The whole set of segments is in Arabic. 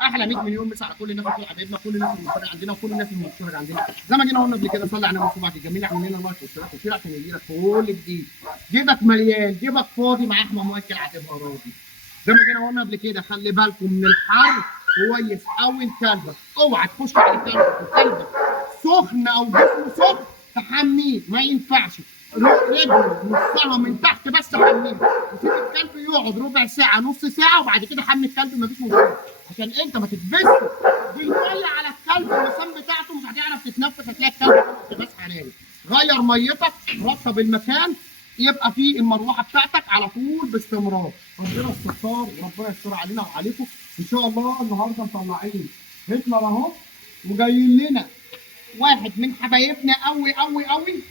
احلى 100 مليون مسا على كل الناس اللي حبايبنا، كل الناس اللي بتتفرج عندنا وكل الناس اللي بتتفرج عندنا. زي ما جينا قلنا قبل كده، صلي على النبي وصلي الجميل، اعمل لنا لايك واشتراك وشير عشان يجي لك كل جديد. جيبك مليان جيبك فاضي معاك ممثل هتبقى راضي. زي ما جينا قلنا قبل كده، خلي بالكم من الحر كويس قوي لكلبك. اوعى تخش على كلبك سخن او جسمه سخن تحميه، ما ينفعش. رجله نصها من تحت بس حميه، وسيب الكلب يقعد ربع ساعه نص ساعه وبعد كده حمي الكلب، مفيش مشكله عشان انت ما تتبسش بالميه على الكلب. اللسان بتاعته مش هتعرف تتنفس، هتلاقي الكلب بس حراري. غير ميتك، رطب المكان، يبقى فيه المروحه بتاعتك على طول باستمرار. ربنا الستار وربنا يستر علينا وعليكم ان شاء الله. النهارده مطلعين هتلر اهو، وجايين لنا واحد من حبايبنا قوي قوي قوي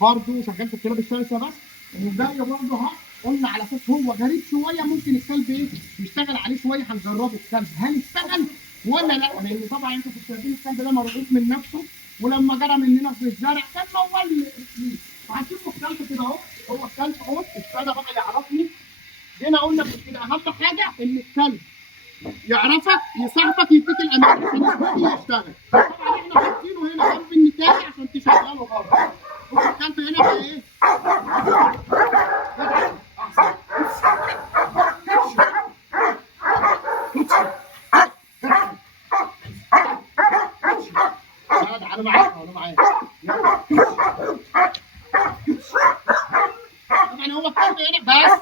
برضه شغال في الكلاب الشرسه، بس وجاي برضه اهو. قلنا على اساس هو غريب شويه ممكن الكلب ايه يشتغل عليه شويه، هنجربه الكلب هل يشتغل ولا لا. لان طبعا انتوا شايفين الكلب ده مرعوب من نفسه، ولما جرى مننا في الزرع كان موال فيه. فهتشوفوا الكلب كده اهو، هو الكلب اهو ابتدى بقى يعرفني. جينا قلنا كده اهم حاجه ان الكلب يعرفك يصاحبك يديك الامان عشان يبتدي يشتغل. طبعا احنا حاطينه هنا جنب النتايه عشان تشغله برضه. بص الكلب هنا بقى ايه؟ انا معاك انا معاك. طبعا هو الكلب هنا بس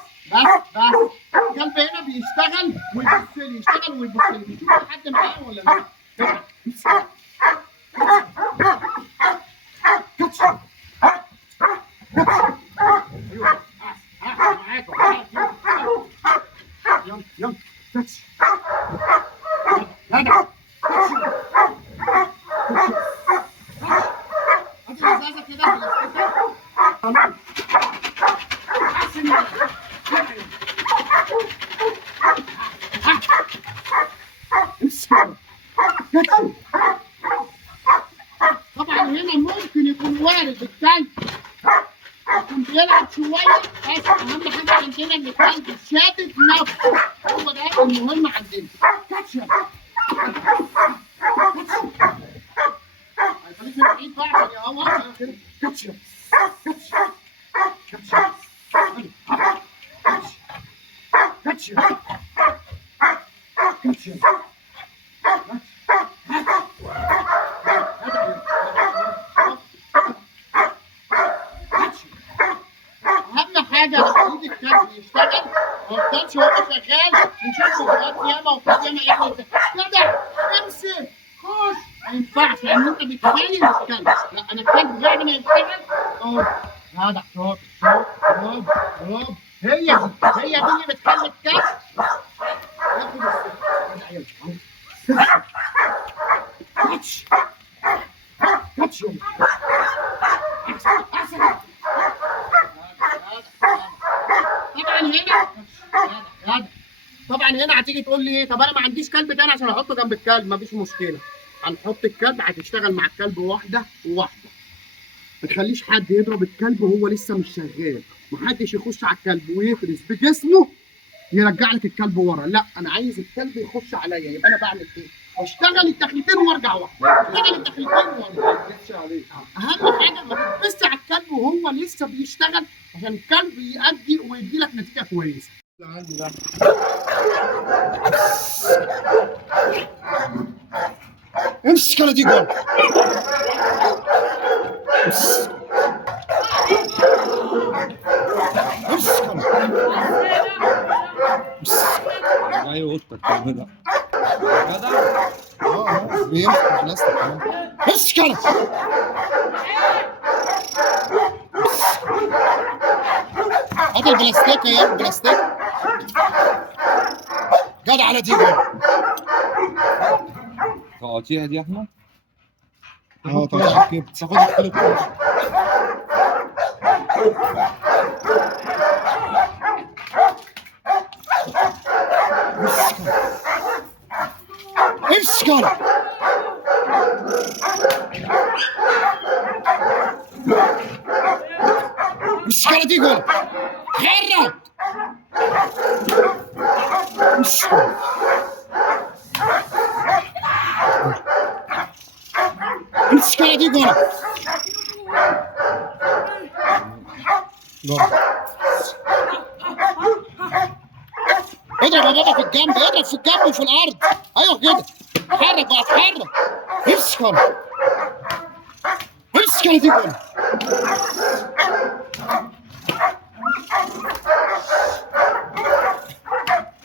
الكلب هنا بيشتغل ويبص لي، يشتغل ويبص لي، بيشوف حد معاه ولا لا. يلا كاتش جدع. هات الازازه كده احسن. طبعا هنا ممكن يكون وارد الكلب يكون بيلعب شويه، بس اهم حاجه عندنا ان الكلب شادد نفسه، هو ده المهم عندنا. كاتشر خليك من بعيد بقى عشان يهوى كده. كاتشر كاتشر كاتشر كاتشر كاتشر. اهم حاجه لما يجي الكلب يشتغل ما يفضلش هو شغال نشوف فيديوهات ياما وفيديوهات ياما يعمل كده امسك خش. ما ينفعش لان انت بتخالف الكلب. لا انا الكلب بعد ما يشتغل اهو جدع شاطر شاطر برافو. هي دي اللي بتخلي الكلب ياخد الثقه. جدع كاتش كاتش احسن. طبعا هنا هتيجي تقول لي ايه، طب انا ما عنديش كلب تاني عشان احطه جنب الكلب. مفيش مشكله، هنحط الكلب هتشتغل مع الكلب واحده واحده. ما تخليش حد يضرب الكلب وهو لسه مش شغال. محدش يخش على الكلب ويفرس بجسمه يرجع لك الكلب ورا. لا انا عايز الكلب يخش عليا. يبقى انا بعمل ايه؟ بشتغل التخليتين وارجع واحده، بشتغل التخليتين وارجع. اهم حاجه ما تبصش على الكلب وهو لسه بيشتغل عشان الكلب يأدي ويدي لك نتيجه كويسه. امسك على دي جول. امسك ايوه قطه بتعملها جدع. بيمسك بلاستيك كمان. امسك على هات البلاستيك يا البلاستيك. جدع على دي جول. تقاطيع دي يا احمد. تقطع كده تاخدها في كل امسك على امسك على دي جول. حرك امسك امسك على دي جوه. اضرب يا بابا في الجنب، اضرب في الجنب وفي الارض. ايوه كده، اتحرك بقى، اتحرك. امسك يلا، امسك على دي جوه.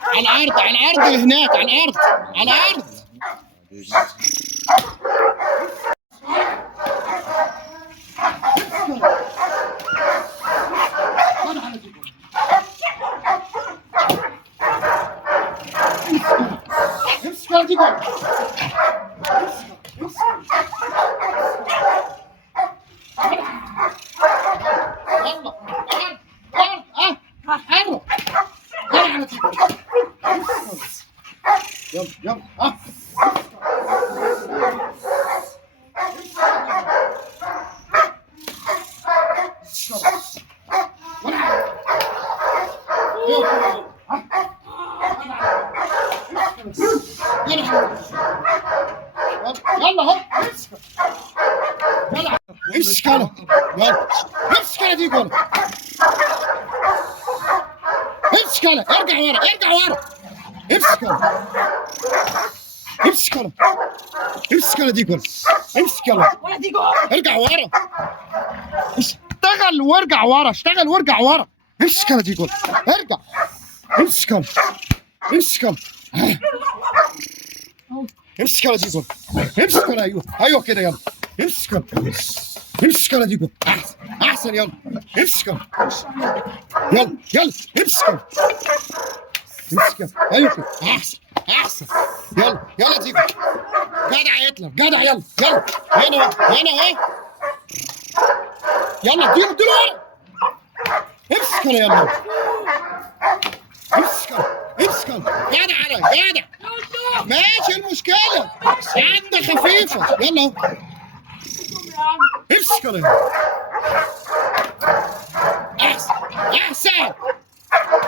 على الارض، على الارض هناك، على الارض، على الارض. امسك على دي جوه. يلا يلا ها. يلا اهو، يلا امسك يلا، يلا امسك على دي جوه. امسك يلا، ارجع ورا، ارجع ورا. امسك يلا، امسك يلا، امسك يلا دي جوه. امسك يلا، ارجع ورا. اشتغل وارجع ورا، اشتغل وارجع ورا. امسك يلا دي جوه، ارجع. امسك يلا، امسك يلا. امسك يلا دي جوه، امسك يلا. ايوه ايوه كده، يلا امسك يلا، امسك يلا دي جوه. احسن احسن، يلا امسك يلا، يلا يلا امسك يلا، امسك يلا. ايوه كده، احسن احسن. يلا يلا دي جوه. جدع يا هتلر، جدع. يلا يلا، هنا اهو، هنا اهو. يلا اديله، اديله ورا. امسك يلا، يلا امسك يلا، امسك يلا. جدع على جدع. ماشي، المشكلة عندك خفيفة. يلا اهو، امسك يلا. احسن احسن،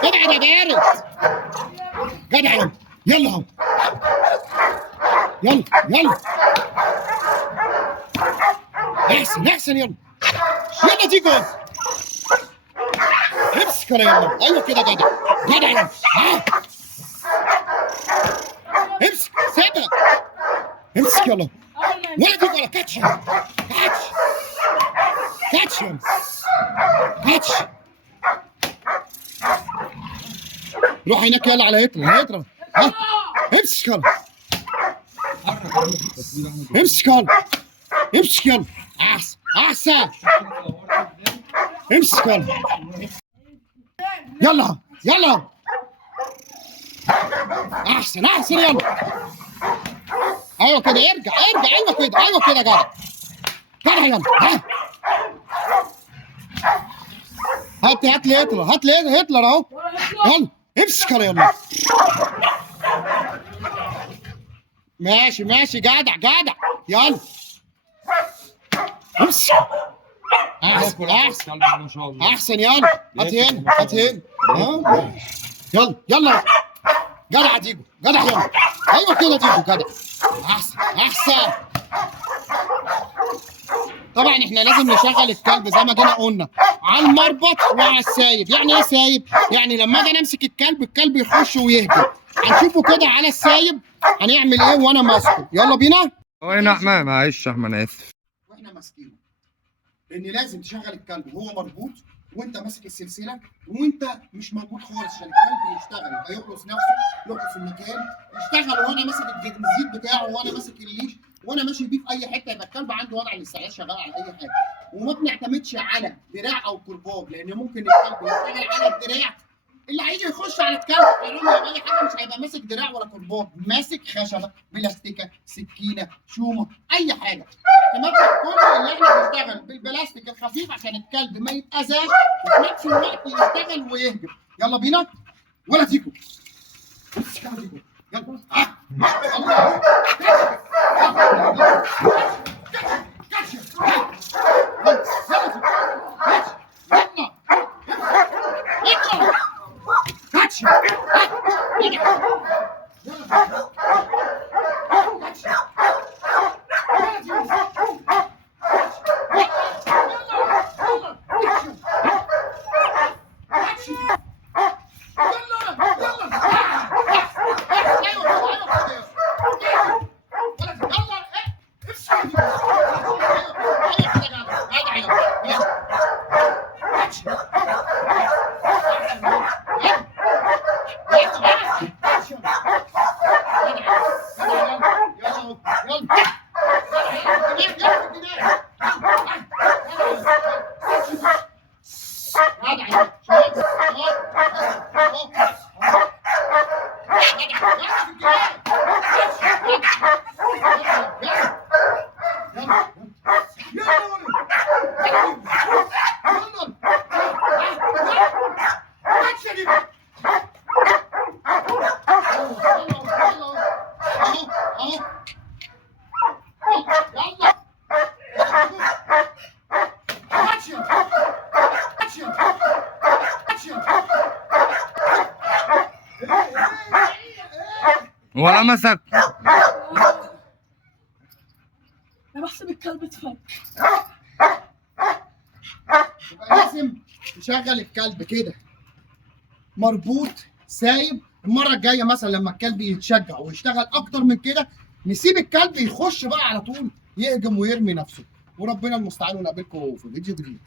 جدع ده بارد. جدع يلا، يلا اهو، يلا يلا. احسن احسن، يلا يلا دي جول. امسك يلا، يلا ايوه كده، جدع جدع. يلا ها، امسك، سيبها. امسك يلا، ولا دي جول. كاتش كاتش كاتش، يلا كاتش. روح هناك يلا على هتلر، هتلر ها. امسك يلا، امسك يلا، امسك يلا. احسن احسن، امسك يلا، يلا يلا. احسن احسن، يلا ايوه كده، ارجع ارجع. ايوه كده، ايوه كده، جدع جدع. يلا ها، هات لي هتلر، هات لي هتلر اهو. يلا امسك يلا. ماشي ماشي، جدع جدع. يلا امسك. احسن احسن ما شاء الله. احسن، يلا هات هنا، هات هنا. ها، يلا يلا. جدع ديجو، جدع. يلا ايوه كده ديجو، جدع. احسن احسن. طبعا احنا لازم نشغل الكلب زي ما جينا قلنا على المربط وعلى السايب. يعني ايه سايب؟ يعني لما اجي امسك الكلب، الكلب يخش ويهجم. هنشوفه كده على السايب هنعمل ايه وانا ماسكه. يلا بينا. وين احمد؟ معلش احمد، انا اسف. واحنا ماسكينه، لان لازم تشغل الكلب وهو مربوط وانت ماسك السلسله وانت مش موجود خالص، عشان الكلب يشتغل، يبقى يقرص نفسه، يقرص المكان، يشتغل وانا ماسك الجنزير بتاعه، وانا ماسك الليش، وانا ماشي بيه في اي حته. يبقى الكلب عنده وضع الاستعداد، شغال على اي حاجه. وما بنعتمدش على دراع او كرباج، لان ممكن الكلب يشتغل على الدراع. اللي هيجي يخش على الكلب هيرمي اي حاجه، مش هيبقى ماسك دراع ولا كرباج، ماسك خشبه، بلاستيكه، سكينه، شومه، اي حاجه. اعتمادنا كل اللي احنا بنشتغل بالبلاستيك الخفيف عشان الكلب ما يتاذاش، وفي نفس الوقت يشتغل ويهجم. يلا بينا، ولا تيجوا. بص كده تيجوا، يلا يلا. ولا مسك. انا بحسب الكلب اتفك. يبقى لازم تشغل الكلب كده مربوط سايب. المره الجايه مثلا لما الكلب يتشجع ويشتغل اكتر من كده نسيب الكلب يخش بقى على طول يهجم ويرمي نفسه. وربنا المستعان ونقابلكم في فيديو جديد.